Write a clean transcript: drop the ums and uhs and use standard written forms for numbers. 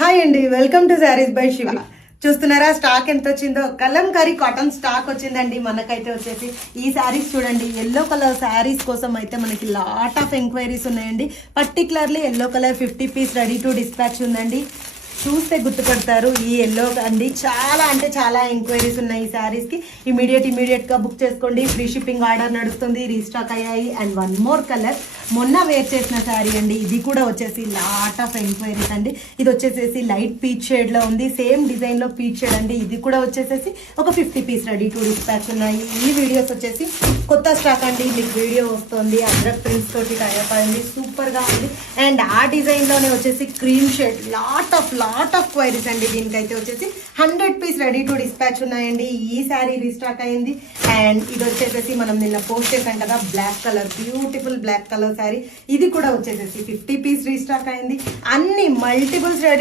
Hi అండి, welcome to saris by Shiva. చూస్తున్నారా stock ఎంత వచ్చిందో? కలంకారీ కాటన్ స్టాక్ వచ్చిందండి మనకైతే. వచ్చేసి ఈ శారీస్ చూడండి, ఎల్లో కలర్ శారీస్ కోసం అయితే మనకి లాట్ ఆఫ్ ఎంక్వైరీస్ ఉన్నాయండి. Particularly yellow colour 50 piece ready to dispatch ఉందండి. చూస్తే గుర్తుపడతారు ఈ ఎల్లో అండి. చాలా అంటే చాలా ఎంక్వైరీస్ ఉన్నాయి ఈ శారీస్కి. ఇమీడియట్గా బుక్ చేసుకోండి. ఫ్రీ షిప్పింగ్ ఆర్డర్ నడుస్తుంది. రీస్టాక్ అయ్యాయి. అండ్ వన్ మోర్ కలర్, మొన్న వేర్ చేసిన శారీ అండి. ఇది కూడా వచ్చేసి లాట్ ఆఫ్ ఎంక్వైరీస్ అండి. ఇది వచ్చేసేసి లైట్ పీచ్ షేడ్లో ఉంది. సేమ్ డిజైన్లో పీచ్ షేడ్ అండి. ఇది కూడా వచ్చేసేసి ఒక 50 పీస్ రెడీ టు డిస్పాచ్ ఉన్నాయి. ఈ వీడియోస్ వచ్చేసి కొత్త స్టాక్ అండి. మీకు వీడియో వస్తుంది. అద్రక్ ప్రింట్స్ తోటి టైప్ అయింది. సూపర్గా ఉంది. అండ్ ఆ డిజైన్లోనే వచ్చేసి cream shade, lot of queries అండి. దీనికైతే వచ్చేసి 100 పీస్ రెడీ టు డిస్పాచ్ ఉన్నాయండి. ఈ శారీ రీస్టాక్ అయింది. అండ్ ఇది వచ్చేసేసి మనం నిన్న పోస్ట్ చేసాం కదా, black colour, beautiful black colour sari. ఇది కూడా వచ్చేసేసి 50 పీస్ రీస్టాక్ అయింది. అన్ని మల్టిపుల్స్ రెడీ